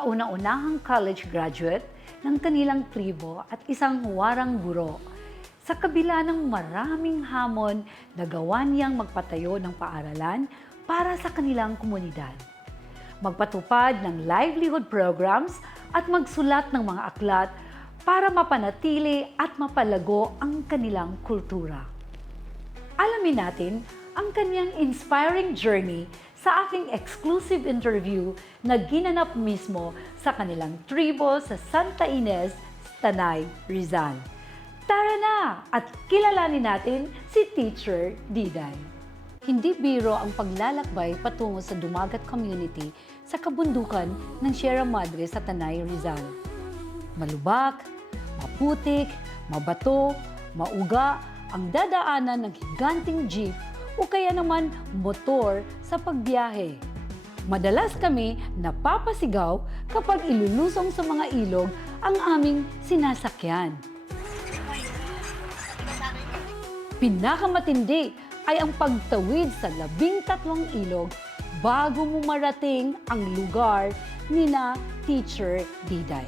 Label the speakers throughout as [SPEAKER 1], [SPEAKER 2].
[SPEAKER 1] kauna-unahang college graduate ng kanilang tribo at isang huwarang guro. Sa kabila ng maraming hamon, nagawa niyang magpatayo ng paaralan para sa kanilang komunidad. Magpatupad ng livelihood programs at magsulat ng mga aklat para mapanatili at mapalago ang kanilang kultura. Alamin natin ang kanyang inspiring journey sa aking exclusive interview na ginanap mismo sa kanilang tribo sa Santa Ines, Tanay, Rizal. Tara na at kilalanin natin si Teacher Diday. Hindi biro ang paglalakbay patungo sa Dumagat Community sa kabundukan ng Sierra Madre sa Tanay, Rizal. Malubak, maputik, mabato, mauga ang dadaanan ng higanting jeep o kaya naman motor sa pagbiyahe. Madalas kami napapasigaw kapag ilulusong sa mga ilog ang aming sinasakyan. Pinakamatindi ay ang pagtawid sa 13 ilog bago mo marating ang lugar nina Teacher Diday.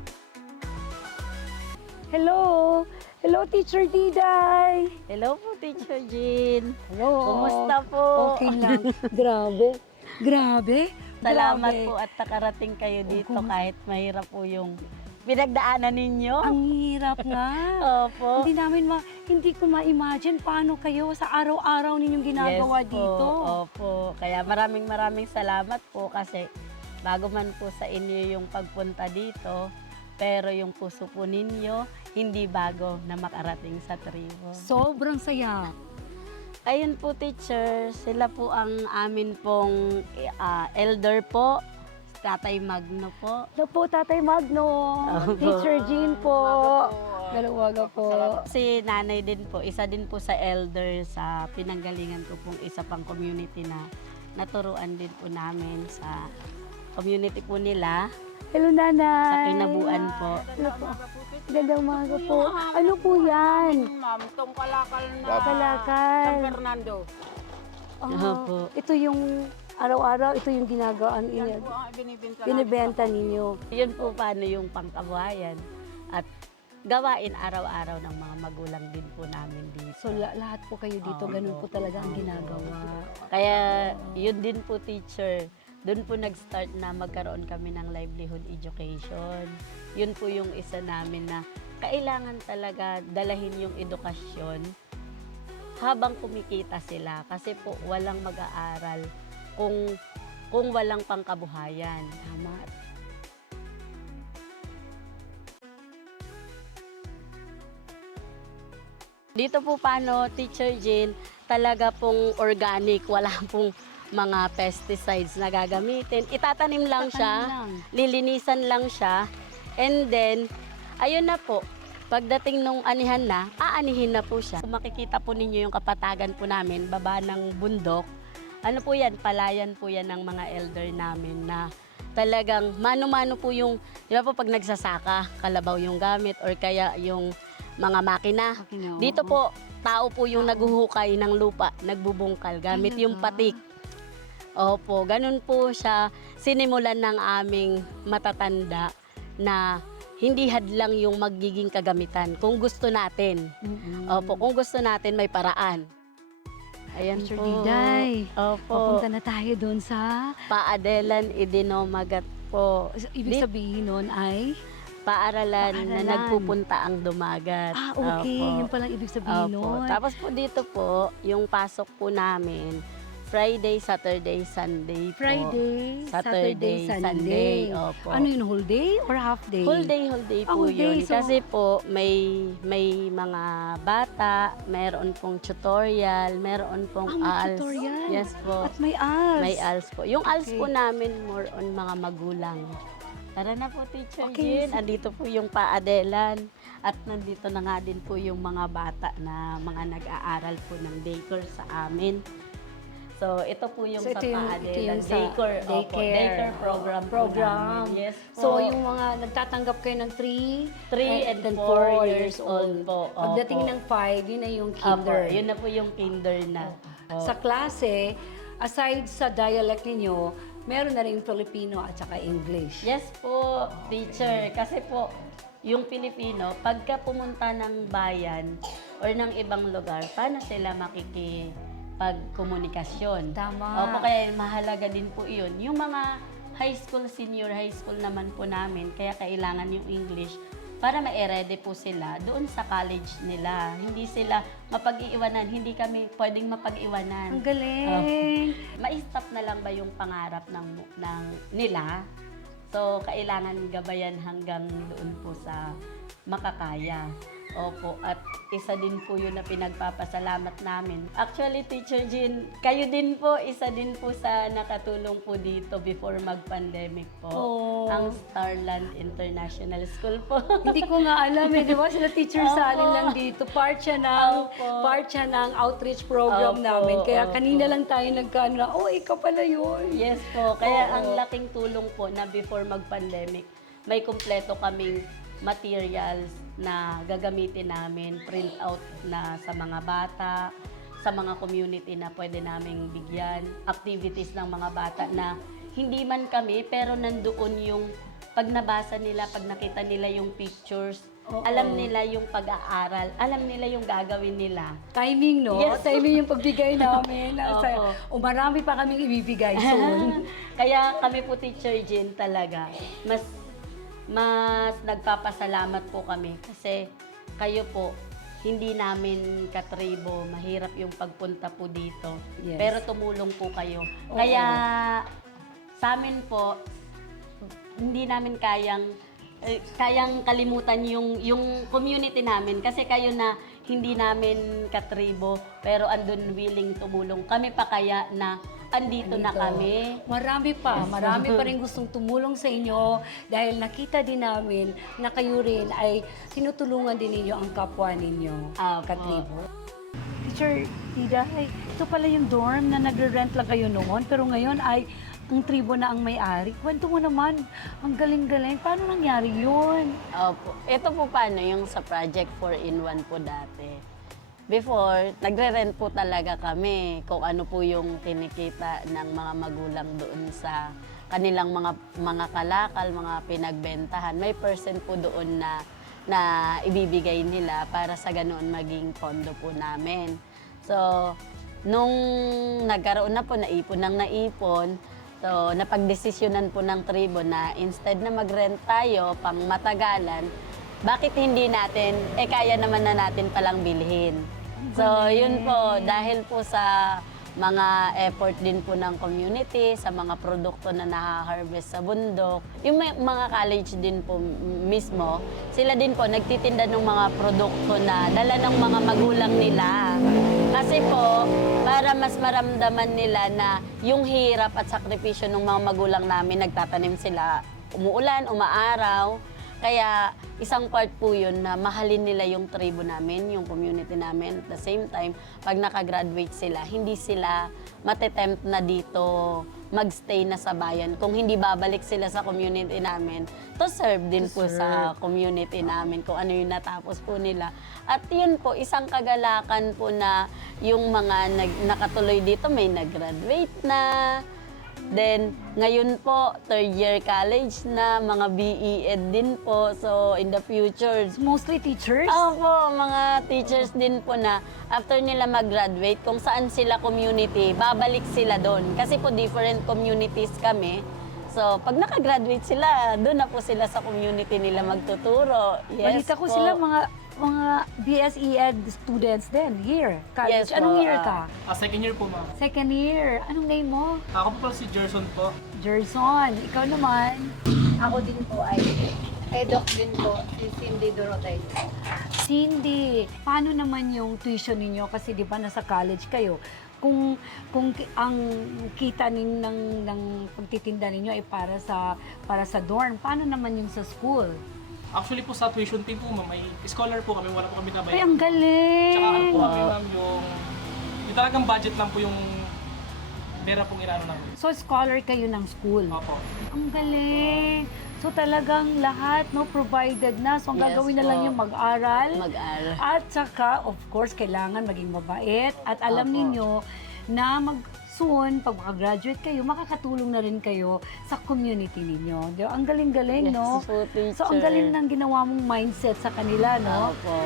[SPEAKER 1] Hello! Hello, Teacher Diday!
[SPEAKER 2] Hello po, Teacher Jean.
[SPEAKER 1] Hello!
[SPEAKER 2] Kumusta po?
[SPEAKER 1] Okay lang. Grabe. Grabe.
[SPEAKER 2] Salamat
[SPEAKER 1] Grabe.
[SPEAKER 2] po at nakarating kayo dito
[SPEAKER 1] kung-
[SPEAKER 2] kahit mahirap po yung pinagdaanan ninyo.
[SPEAKER 1] Ang hirap nga.
[SPEAKER 2] Opo.
[SPEAKER 1] Hindi ko ma-imagine paano kayo sa araw-araw ninyong ginagawa
[SPEAKER 2] Yes po,
[SPEAKER 1] dito.
[SPEAKER 2] Opo. Kaya maraming salamat po kasi bago man po sa inyo yung pagpunta dito, pero yung puso po ninyo, hindi bago na makarating sa tribo.
[SPEAKER 1] Sobrang saya.
[SPEAKER 2] Ayun po, teacher, sila po ang amin pong elder po, Tatay Magno po.
[SPEAKER 1] Hello po, Tatay Magno.
[SPEAKER 2] Opo.
[SPEAKER 1] Teacher Jean po. Dalawaga po.
[SPEAKER 2] Si nanay din po, isa din po sa elder sa pinanggalingan ko pong isa pang community na naturuan din po namin sa community po nila,
[SPEAKER 1] Hello, Nanay.
[SPEAKER 2] sa Kinabuan po.
[SPEAKER 1] Hello po. Gandang umaga po. Ano po yan?
[SPEAKER 3] Ma'am, itong kalakal na
[SPEAKER 1] Kalakal.
[SPEAKER 3] San Fernando.
[SPEAKER 2] Opo.
[SPEAKER 1] Ito yung araw-araw, ito yung ginagawa
[SPEAKER 3] Yan po ang binibenta namin.
[SPEAKER 1] binibenta ninyo.
[SPEAKER 2] Yun po paano yung pangkabuhayan at gawain araw-araw ng mga magulang din po namin dito.
[SPEAKER 1] So lahat po kayo dito, ganun po talaga ang ginagawa.
[SPEAKER 2] Kaya yun din po, teacher, doon po nag-start na magkaroon kami ng livelihood education. Yun po yung isa namin na kailangan talaga dalahin yung edukasyon habang kumikita sila. Kasi po walang mag-aaral kung walang pangkabuhayan. Tama. Dito po paano, Teacher Jean, talaga pong organic, wala pong mga pesticides na gagamitin. Itatanim lang siya, lilinisan lang siya, and then, ayun na po, pagdating nung anihan na, aanihin na po siya. Kung makikita po ninyo yung kapatagan po namin, baba ng bundok, ano po yan, palayan po yan ng mga elder namin na talagang mano-mano po yung, di ba po pag nagsasaka, kalabaw yung gamit or kaya yung mga makina. Dito po, tao po yung naghuhukay ng lupa, nagbubungkal gamit yung patik. Opo, ganun po siya sinimulan ng aming matatanda na hindi hadlang yung magiging kagamitan kung gusto natin. Opo, kung gusto natin may paraan. Ayan
[SPEAKER 1] Teacher
[SPEAKER 2] po.
[SPEAKER 1] Diday,
[SPEAKER 2] Opo.
[SPEAKER 1] papunta na tayo doon sa...
[SPEAKER 2] Paadelan Idinomagat po.
[SPEAKER 1] Ibig sabihin nun ay...
[SPEAKER 2] Paaralan na
[SPEAKER 1] Paaralan.
[SPEAKER 2] nagpupunta ang dumagat.
[SPEAKER 1] Ah, okay.
[SPEAKER 2] Opo.
[SPEAKER 1] Yun palang ibig sabihin
[SPEAKER 2] Opo.
[SPEAKER 1] nun.
[SPEAKER 2] Tapos po dito po, yung pasok po namin, Friday, Saturday, Sunday po.
[SPEAKER 1] Friday,
[SPEAKER 2] Saturday,
[SPEAKER 1] Sunday.
[SPEAKER 2] Sunday. Opo.
[SPEAKER 1] Ano yun, whole day or half day?
[SPEAKER 2] Whole day
[SPEAKER 1] Ah,
[SPEAKER 2] po
[SPEAKER 1] whole day.
[SPEAKER 2] yun.
[SPEAKER 1] So-
[SPEAKER 2] Kasi po, may mga bata, meron pong tutorial, meron pong
[SPEAKER 1] may
[SPEAKER 2] ALS.
[SPEAKER 1] tutorial.
[SPEAKER 2] Yes po.
[SPEAKER 1] At may ALS.
[SPEAKER 2] May ALS po. Yung ALS
[SPEAKER 1] Okay.
[SPEAKER 2] po namin, more on mga magulang. Tara na po, Teacher
[SPEAKER 1] Okay.
[SPEAKER 2] Jean. Andito po yung paadelan. At nandito na nga din po yung mga bata na mga nag-aaral po ng daycare sa amin. So, ito po yung
[SPEAKER 1] So,
[SPEAKER 2] sa
[SPEAKER 1] ito
[SPEAKER 2] paadelan.
[SPEAKER 1] yung sa
[SPEAKER 2] Daycare. Opo, daycare program. po namin. Yes po.
[SPEAKER 1] So, yung mga nagtatanggap kayo ng
[SPEAKER 2] 3 and 4 years old po.
[SPEAKER 1] Pagdating
[SPEAKER 2] Opo.
[SPEAKER 1] ng 5, yun na yung
[SPEAKER 2] Opo,
[SPEAKER 1] kinder.
[SPEAKER 2] yun na po yung kinder na.
[SPEAKER 1] Sa klase, aside sa dialect ninyo, meron na rin Filipino at saka English.
[SPEAKER 2] Yes po, teacher. Kasi po, yung Pilipino, pagka pumunta ng bayan or ng ibang lugar, paano sila makikipagkomunikasyon?
[SPEAKER 1] Tama.
[SPEAKER 2] Opo, kaya mahalaga din po iyon. Yung mga high school, senior high school naman po namin, kaya kailangan yung English para ma-ready po sila doon sa college nila. Hindi sila mapag-iiwanan, hindi kami pwedeng mapag-iwanan.
[SPEAKER 1] Ang galing!
[SPEAKER 2] Ma-stop na lang ba yung pangarap ng nila? So, kailangan gabayan hanggang doon po sa makakaya. Opo, at isa din po yun na pinagpapasalamat namin. Actually, Teacher Jean, kayo din po, isa din po sa nakatulong po dito before mag-pandemic po.
[SPEAKER 1] Oh.
[SPEAKER 2] Ang Starland International School po.
[SPEAKER 1] Hindi ko nga alam di ba? Sila Teacher Sally
[SPEAKER 2] Opo.
[SPEAKER 1] lang dito. Part siya ng outreach program
[SPEAKER 2] Opo,
[SPEAKER 1] namin. Kaya
[SPEAKER 2] opo.
[SPEAKER 1] kanina lang tayo nagkano na, oh, ikaw pala yun.
[SPEAKER 2] Yes po, kaya
[SPEAKER 1] Oo.
[SPEAKER 2] ang laking tulong po na before mag-pandemic, may kumpleto kaming materials na gagamitin namin, print out na sa mga bata, sa mga community na pwede naming bigyan, activities ng mga bata na hindi man kami, pero nandoon yung pag nabasa nila, pag nakita nila yung pictures,
[SPEAKER 1] Oo.
[SPEAKER 2] alam nila yung pag-aaral, alam nila yung gagawin nila.
[SPEAKER 1] Timing, no?
[SPEAKER 2] Yes.
[SPEAKER 1] Timing yung pagbigay namin.
[SPEAKER 2] Opo.
[SPEAKER 1] O marami pa kaming ibibigay soon.
[SPEAKER 2] Kaya kami po, Teacher Jean, talaga, mas nagpapasalamat po kami kasi kayo po, hindi namin katribo, mahirap yung pagpunta po dito.
[SPEAKER 1] Yes.
[SPEAKER 2] Pero tumulong po kayo.
[SPEAKER 1] Oo.
[SPEAKER 2] Kaya sa amin po, hindi namin kayang kalimutan yung community namin kasi kayo na hindi namin katribo pero andun willing tumulong. Kami pa kaya na andito na kami.
[SPEAKER 1] Marami pa rin gustong tumulong sa inyo dahil nakita din namin na kayo rin ay tinutulungan din ninyo ang kapwa ninyo,
[SPEAKER 2] Apo.
[SPEAKER 1] katribo. Teacher Tida, ito pala yung dorm na nagre-rent lang kayo noon pero ngayon ay ang tribo na ang may-ari. Kwento mo naman, ang galing-galing. Paano nangyari yun?
[SPEAKER 2] Opo. Ito po paano yung sa Project 4-in-1 po dati. Before, nagre-rent po talaga kami kung ano po yung kinikita ng mga magulang doon sa kanilang mga kalakal, mga pinagbentahan. May percent po doon na ibibigay nila para sa ganoon maging pondo po namin. So, nung nagkaroon na po, naipon, so napagdesisyonan po ng tribo na instead na mag-rent tayo pang matagalan, bakit hindi natin, kaya naman na natin palang bilhin. So, yun po, dahil po sa mga effort din po ng community, sa mga produkto na na-harvest sa bundok, yung mga college din po mismo, sila din po nagtitinda ng mga produkto na dala ng mga magulang nila. Kasi po, para mas maramdaman nila na yung hirap at sakripisyo ng mga magulang namin, nagtatanim sila, umuulan, umaaraw, kaya isang part po yun na mahalin nila yung tribo namin, yung community namin. At the same time, pag nakagraduate sila, hindi sila matetempt na dito magstay na sa bayan. Kung hindi babalik sila sa community namin, to serve din po sa community namin kung ano yung natapos po nila. At yun po, isang kagalakan po na yung mga nakatuloy dito may nag-graduate na. Then, ngayon po, third year college na, mga BE-Ed din po. So, in the future,
[SPEAKER 1] Mostly teachers?
[SPEAKER 2] opo, mga teachers din po na after nila mag-graduate, kung saan sila community, babalik sila doon. Kasi po, different communities kami. So, pag nakagraduate sila, doon na po sila sa community nila magtuturo. Yes
[SPEAKER 1] Balita ko
[SPEAKER 2] po.
[SPEAKER 1] sila mga BSE Ed students din here. College.
[SPEAKER 2] Yes
[SPEAKER 1] Anong
[SPEAKER 2] po,
[SPEAKER 1] year ka?
[SPEAKER 4] Second year po, ma'am.
[SPEAKER 1] Second year. Anong name mo?
[SPEAKER 4] Ako po pala si Gerson po.
[SPEAKER 1] Gerson. Ikaw naman?
[SPEAKER 5] Ako din po ay edok din po, si Cindy Dorotay.
[SPEAKER 1] Cindy, paano naman yung tuition ninyo? Kasi di ba nasa college kayo. Kung ang kita ng pagtitinda ninyo ay para sa dorm, paano naman yung sa school?
[SPEAKER 4] Actually po sa tuition fee po, ma'am, may scholar po kami, wala po kami
[SPEAKER 1] Ay,
[SPEAKER 4] nabayad.
[SPEAKER 1] ang galing!
[SPEAKER 4] Tsaka ano po kami, ma'am, yung talagang budget lang po yung pera pong inaano namin.
[SPEAKER 1] So, scholar kayo ng school?
[SPEAKER 4] Opo.
[SPEAKER 1] Ang galing! So, talagang lahat, no, provided na. So, ang
[SPEAKER 2] Yes
[SPEAKER 1] gagawin na
[SPEAKER 2] po.
[SPEAKER 1] lang yung mag-aral.
[SPEAKER 2] Mag-aral.
[SPEAKER 1] At saka, of course, kailangan maging mabait. At alam
[SPEAKER 2] Opo.
[SPEAKER 1] ninyo na soon, pag makagraduate kayo, makakatulong na rin kayo sa community ninyo. Di ba? Ang galing-galing, no?
[SPEAKER 2] Yes po, teacher.
[SPEAKER 1] So, ang galing ng ginawa mong mindset sa kanila, no?
[SPEAKER 2] Opo.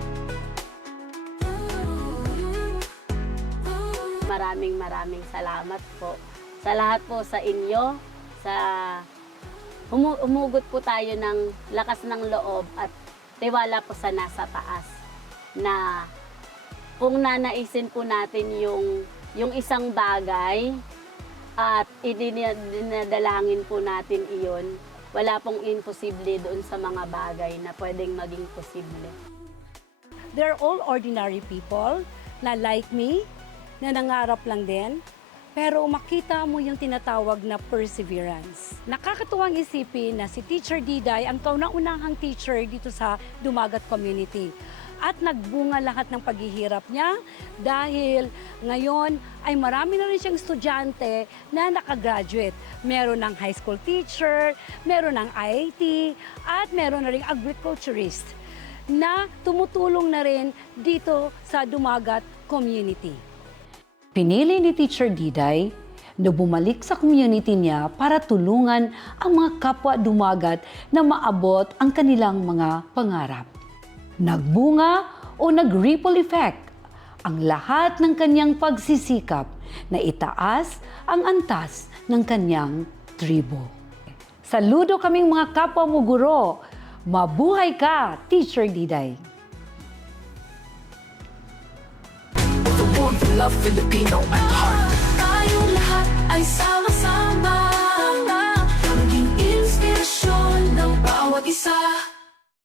[SPEAKER 2] Maraming salamat po. Sa lahat po sa inyo, sa humugot po tayo ng lakas ng loob at tiwala po sa nasa taas na kung nanaisin po natin yung isang bagay at idinadalangin po natin iyon, wala pong imposible doon sa mga bagay na pwedeng maging posible.
[SPEAKER 1] They're all ordinary people na like me, na nangarap lang din, pero makita mo yung tinatawag na perseverance. Nakakatuwang isipin na si Teacher Diday ang kauna-unahang teacher dito sa Dumagat Community. At nagbunga lahat ng paghihirap niya dahil ngayon ay marami na rin siyang estudyante na nakagraduate. Meron ng high school teacher, meron ng IIT, at meron na rin agriculturist na tumutulong na rin dito sa Dumagat Community. Pinili ni Teacher Diday na bumalik sa community niya para tulungan ang mga kapwa dumagat na maabot ang kanilang mga pangarap. Nagbunga o nag-ripple effect ang lahat ng kanyang pagsisikap na itaas ang antas ng kanyang tribo. Saludo kaming mga kapwa mo guro. Mabuhay ka, Teacher Diday!
[SPEAKER 6] Born to love Filipino at heart. Tayong lahat ay sama-sama, maging inspirasyon ng bawat isa.